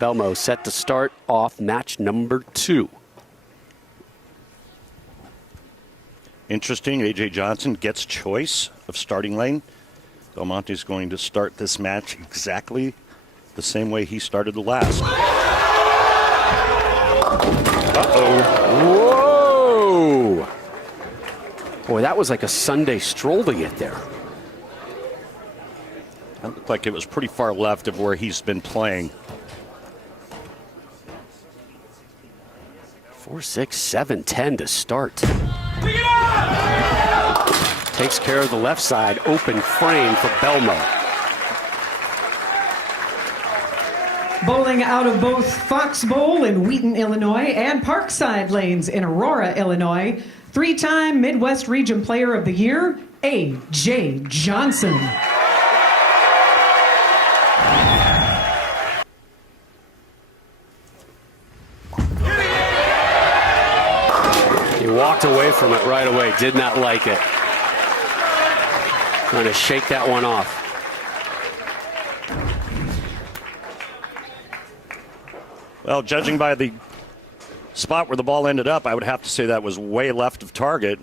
Belmo set to start off match number 2. Interesting, A.J. Johnson gets choice of starting lane. Belmonte is going to start this match exactly the same way he started the last. Whoa! Boy, that was like a Sunday stroll to get there. That looked like it was pretty far left of where he's been playing. 4, 6, 7, 10 to start. Takes care of the left side, open frame for Belmo. Bowling out of both Fox Bowl in Wheaton, Illinois, and Parkside Lanes in Aurora, Illinois, 3-time Midwest Region Player of the Year, A.J. Johnson. He walked away from it right away, did not like it. Trying to shake that one off. Well, judging by the spot where the ball ended up, I would have to say that was way left of target,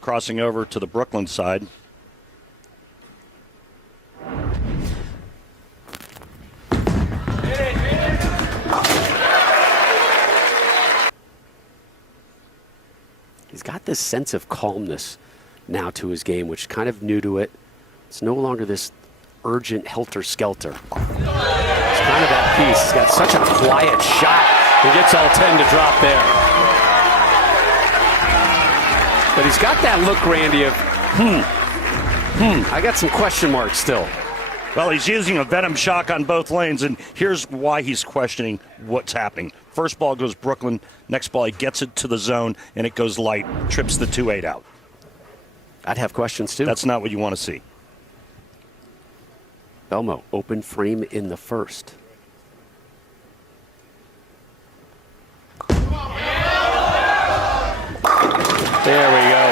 crossing over to the Brooklyn side. He's got this sense of calmness now to his game, which is kind of new to it. It's no longer this urgent helter-skelter. It's kind of that piece. He's got such a quiet shot. He gets all 10 to drop there. But he's got that look, Randy, of, I got some question marks still. Well, he's using a venom shock on both lanes, and here's why he's questioning what's happening. First ball goes Brooklyn. Next ball, he gets it to the zone, and it goes light, trips the 2-8 out. I'd have questions, too. That's not what you want to see. Belmo, open frame in the first. There we go.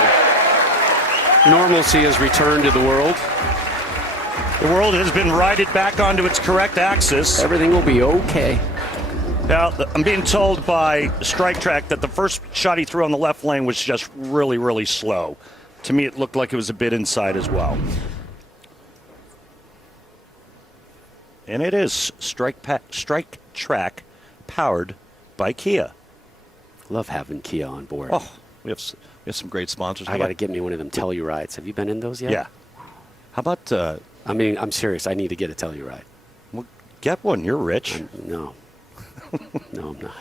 Normalcy has returned to the world. The world has been righted back onto its correct axis. Everything will be okay. Now, I'm being told by Strike Track that the first shot he threw on the left lane was just really, really slow. To me, it looked like it was a bit inside as well. And it is Strike Track powered by Kia. Love having Kia on board. Oh, we have some great sponsors. I got to get me one of them Tellurides. Have you been in those yet? Yeah. How about... I mean, I'm serious. I need to get a Telluride. Well, get one. You're rich. No. No, I'm not.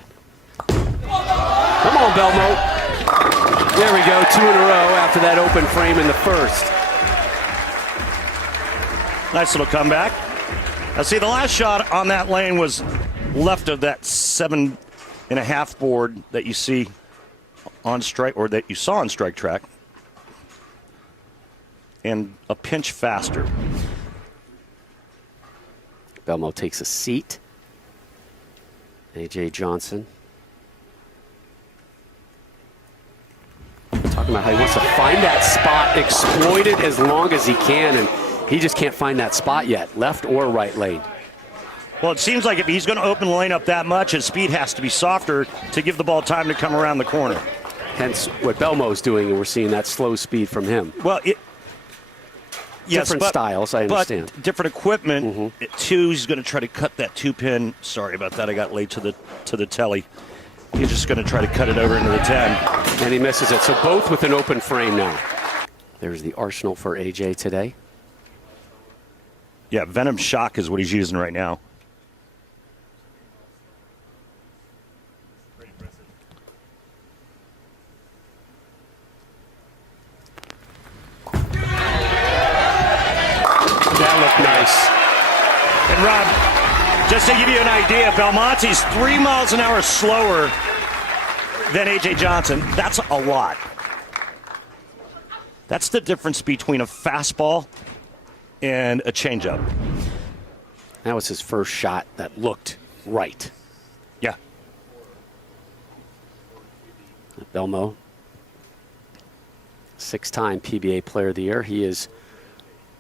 Come on, Belmo. There we go. 2 in a row after that open frame in the first. Nice little comeback. Now, see, the last shot on that lane was left of that 7.5 board that you see on strike, or that you saw on Strike Track, and a pinch faster. Belmo takes a seat. A.J. Johnson. Talking about how he wants to find that spot, exploit it as long as he can, and he just can't find that spot yet, left or right lane. Well, it seems like if he's going to open the lane up that much, his speed has to be softer to give the ball time to come around the corner. Hence what Belmo's doing, and we're seeing that slow speed from him. Well, yes, different styles, I understand. But different equipment. Two, he's going to try to cut that 2-pin. Sorry about that. I got late to the telly. He's just going to try to cut it over into the 10. And he misses it. So both with an open frame now. There's the arsenal for AJ today. Yeah, Venom Shock is what he's using right now. That looked nice. And Rob, just to give you an idea, Belmonte's 3 miles an hour slower than A.J. Johnson. That's a lot. That's the difference between a fastball and a changeup. That was his first shot that looked right. Yeah. Belmo, 6-time PBA Player of the Year. He is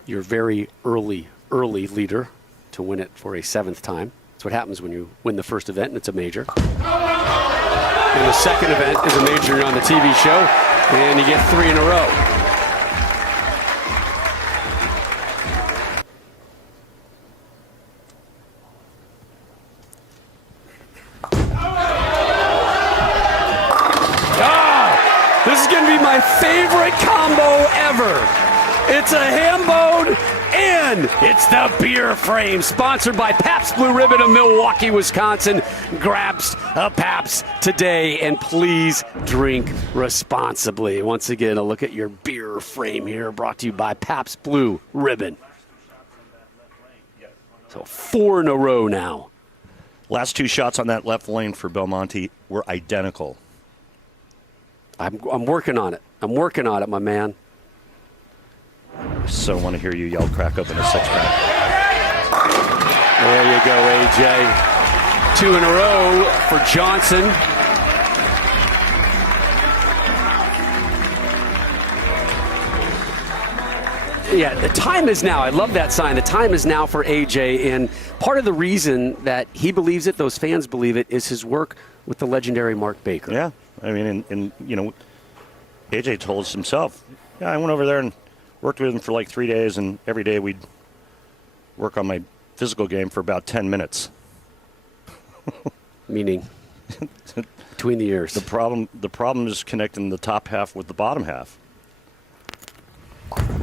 your very early leader to win it for a 7th time. That's what happens when you win the first event and it's a major. And the second event is a major on the TV show, and you get 3 in a row. This is going to be my favorite combo ever. It's a ham bone and it's the beer frame, sponsored by Pabst Blue Ribbon of Milwaukee, Wisconsin. Grabs a Pabst today, and please drink responsibly. Once again, a look at your beer frame here, brought to you by Pabst Blue Ribbon. So 4 in a row now. Last 2 shots on that left lane for Belmonte were identical. I'm working on it. I'm working on it, my man. I so want to hear you yell crack open a 6-pack. There you go, AJ. 2 in a row for Johnson. Yeah, the time is now. I love that sign. The time is now for AJ. And part of the reason that he believes it, those fans believe it, is his work with the legendary Mark Baker. Yeah. I mean, and you know, AJ told us himself, yeah, I went over there and worked with him for like 3 days, and every day we'd work on my physical game for about 10 minutes. Meaning? Between the ears. The problem is connecting the top half with the bottom half. 3 in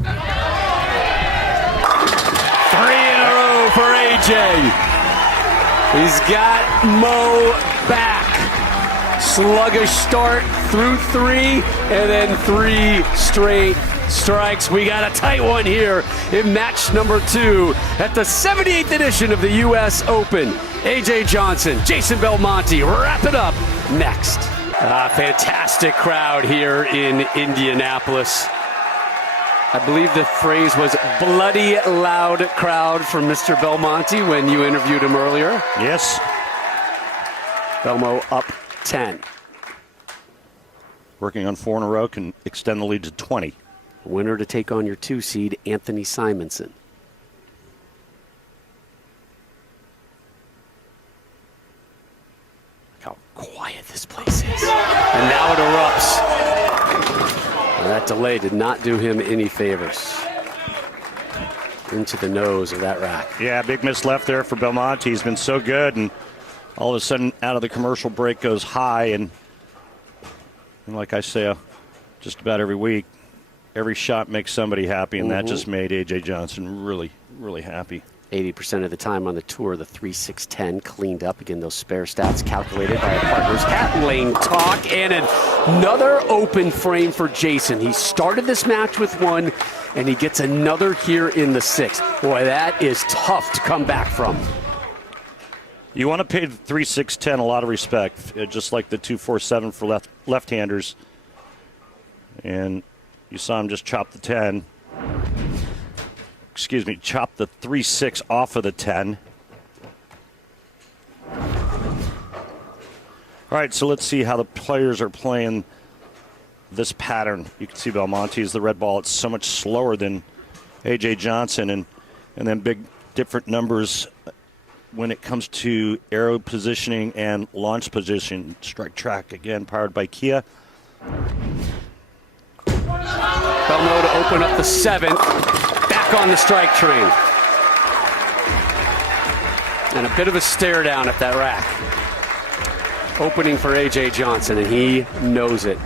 a row for AJ. He's got Mo back. Sluggish start through 3, and then 3 straight strikes. We got a tight one here in match number 2 at the 78th edition of the U.S. Open. AJ Johnson, Jason Belmonte, wrap it up next. Fantastic crowd here in Indianapolis. I believe the phrase was bloody loud crowd from Mr. Belmonte when you interviewed him earlier. Yes. Belmo up 10. Working on 4 in a row can extend the lead to 20. Winner to take on your 2 seed, Anthony Simonson. Look how quiet this place is. And now it erupts. Well, that delay did not do him any favors. Into the nose of that rack. Yeah, big miss left there for Belmonte. He's been so good, and all of a sudden out of the commercial break goes high, and like I say just about every week, every shot makes somebody happy, and that just made A.J. Johnson really, really happy. 80% of the time on the tour, the 3-6-10 cleaned up. Again, those spare stats calculated by our partners at Lane Talk. And another open frame for Jason. He started this match with 1, and he gets another here in the 6th. Boy, that is tough to come back from. You want to pay the 3-6-10 a lot of respect, just like the 2-4-7 for left-handers. And you saw him just chop the 10. Excuse me, chop the 3-6 off of the 10. All right, so let's see how the players are playing this pattern. You can see Belmonte is the red ball. It's so much slower than A.J. Johnson, and then big different numbers when it comes to arrow positioning and launch position. Strike track, again, powered by Kia. Belmo to open up the 7th. Back on the strike train. And a bit of a stare down at that rack. Opening for A.J. Johnson, and he knows it.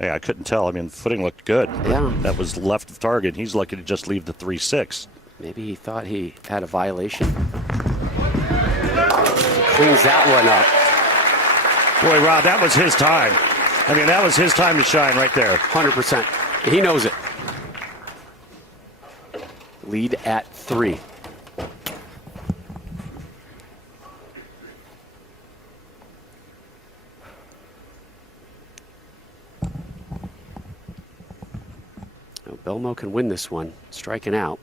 Yeah, I couldn't tell. I mean, the footing looked good. Yeah. That was left of target. He's lucky to just leave the 3-6. Maybe he thought he had a violation. Cleans that one up. Boy, Rob, that was his time. I mean, that was his time to shine right there. 100%. He knows it. Lead at 3. Now, Belmo can win this one, striking out.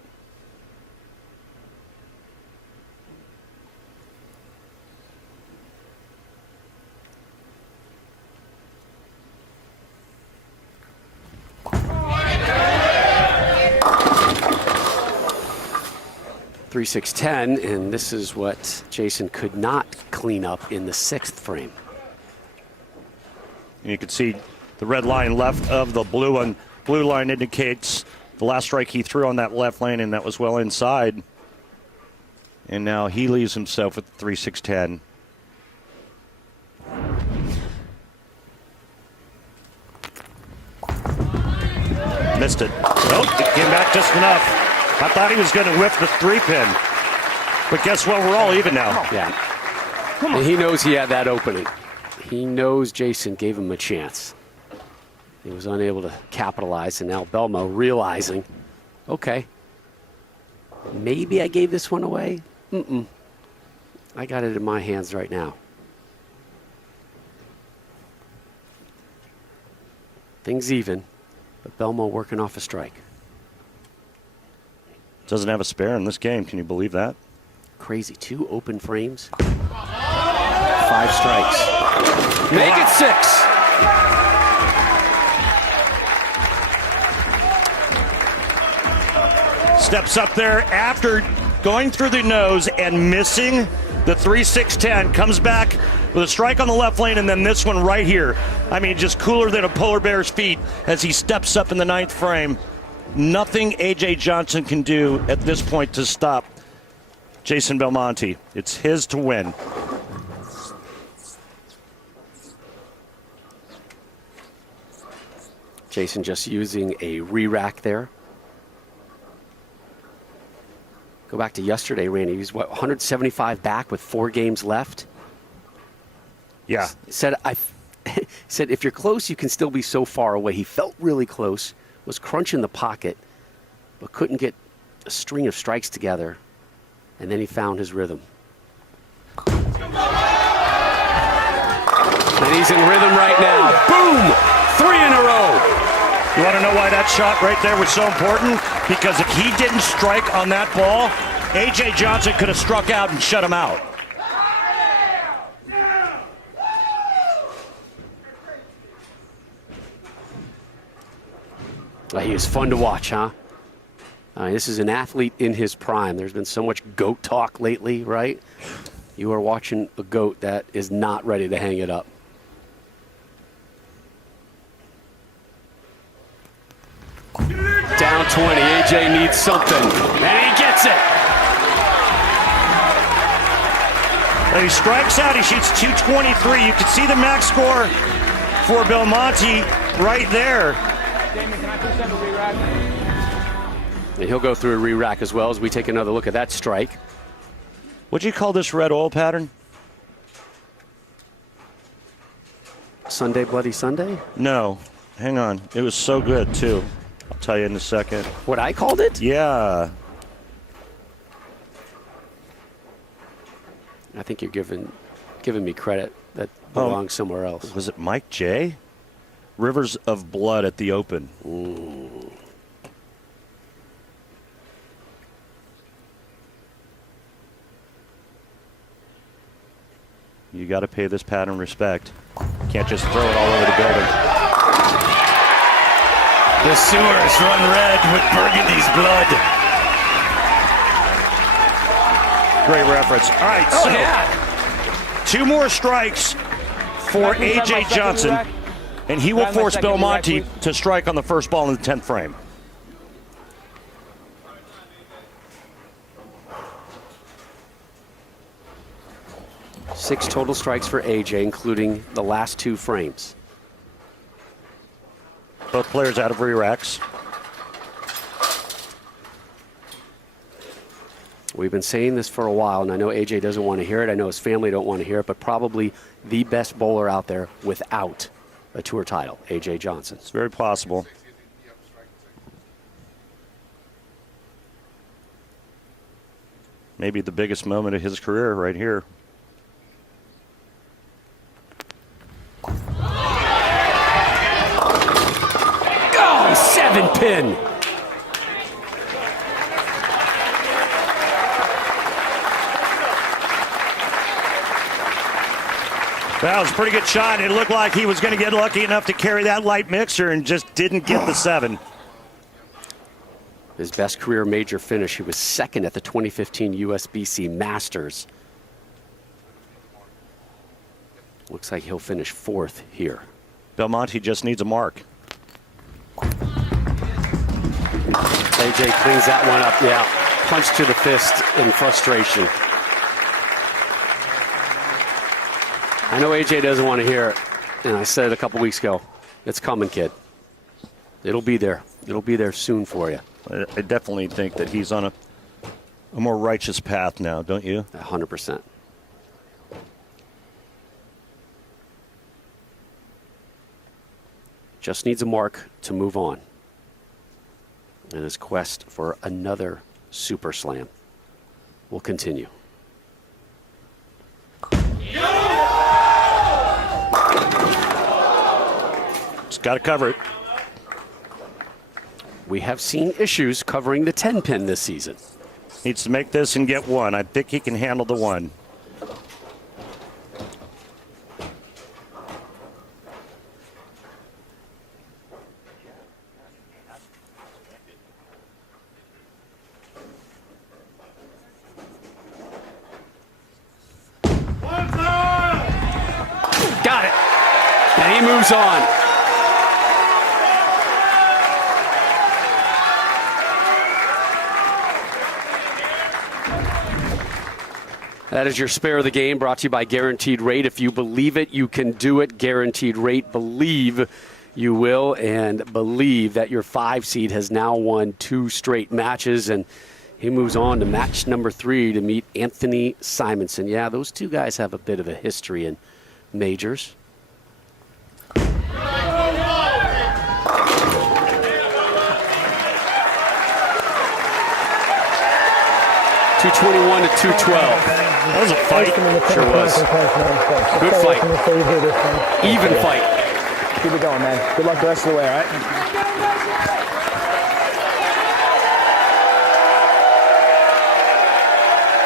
3-6-10, and this is what Jason could not clean up in the 6th frame. And you can see the red line left of the blue one. Blue line indicates the last strike he threw on that left lane, and that was well inside. And now he leaves himself with 3-6-10. Missed it. Nope, it came back just enough. I thought he was going to whiff the 3-pin. But guess what? We're all even now. Yeah. And he knows he had that opening. He knows Jason gave him a chance. He was unable to capitalize, and now Belmo realizing, okay, maybe I gave this one away. I got it in my hands right now. Things even, but Belmo working off a strike. Doesn't have a spare in this game. Can you believe that? Crazy. 2 open frames. 5 strikes. Make it 6. Steps up there after going through the nose and missing the 3-6-10. Comes back with a strike on the left lane, and then this one right here. I mean, just cooler than a polar bear's feet as he steps up in the 9th frame. Nothing A.J. Johnson can do at this point to stop Jason Belmonte. It's his to win. Jason just using a re-rack there. Go back to yesterday, Randy. He was, 175 back with 4 games left? Yeah. Said, said, if you're close, you can still be so far away. He felt really close, was crunching the pocket, but couldn't get a string of strikes together, and then he found his rhythm. And he's in rhythm right now. Boom! 3 in a row. You want to know why that shot right there was so important? Because if he didn't strike on that ball, A.J. Johnson could have struck out and shut him out. He is fun to watch, huh? This is an athlete in his prime. There's been so much GOAT talk lately, right? You are watching a GOAT that is not ready to hang it up. Down 20. AJ needs something, and he gets it. And he strikes out. He shoots 223. You can see the max score for Belmonte right there. Damon, can I push that to re-rack? And he'll go through a re-rack as well as we take another look at that strike. What'd you call this red oil pattern? Sunday, Bloody Sunday? No. Hang on. It was so good, too. I'll tell you in a second. What I called it? Yeah. I think you're giving me credit that belongs somewhere else. Was it Mike J? Rivers of Blood at the Open. Ooh. You got to pay this pattern respect. Can't just throw it all over the building. The sewers run red with Burgundy's blood. Great reference. All right, so 2 more strikes for A.J. Johnson, and he will force Belmonte to strike on the first ball in the 10th frame. Six total strikes for AJ, including the last 2 frames. Both players out of re-racks. We've been saying this for a while, and I know AJ doesn't want to hear it. I know his family don't want to hear it, but probably the best bowler out there without a tour title, AJ Johnson. It's very possible. Maybe the biggest moment of his career right here. Oh, 7-pin. That was a pretty good shot. It looked like he was going to get lucky enough to carry that light mixer and just didn't get the 7. His best career major finish. He was second at the 2015 USBC Masters. Looks like he'll finish fourth here. Belmonte just needs a mark. AJ cleans that one up, yeah. Punch to the fist in frustration. I know AJ doesn't want to hear it, and I said it a couple weeks ago. It's coming, kid. It'll be there. It'll be there soon for you. I definitely think that he's on a more righteous path now, don't you? 100%. Just needs a mark to move on in his quest for another Super Slam will continue. Just got to cover it. We have seen issues covering the 10-pin this season. Needs to make this and get one. I think he can handle the one. Got it. And he moves on. That is your spare of the game, brought to you by Guaranteed Rate. If you believe it, you can do it. Guaranteed Rate. Believe you will, and believe that your 5 seed has now won 2 straight matches, and he moves on to match number 3 to meet Anthony Simonson. Yeah, those two guys have a bit of a history in majors. 221 to 212. That was a fight. Sure was. Good fight. Even fight. Keep it going, man. Good luck the rest of the way, all right?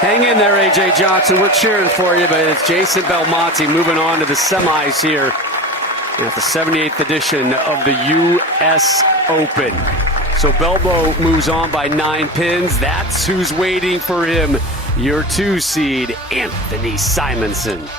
Hang in there, AJ Johnson. We're cheering for you, but it's Jason Belmonte moving on to the semis here at the 78th edition of the U.S. Open. So Belmo moves on by 9 pins. That's who's waiting for him. Your 2 seed, Anthony Simonson.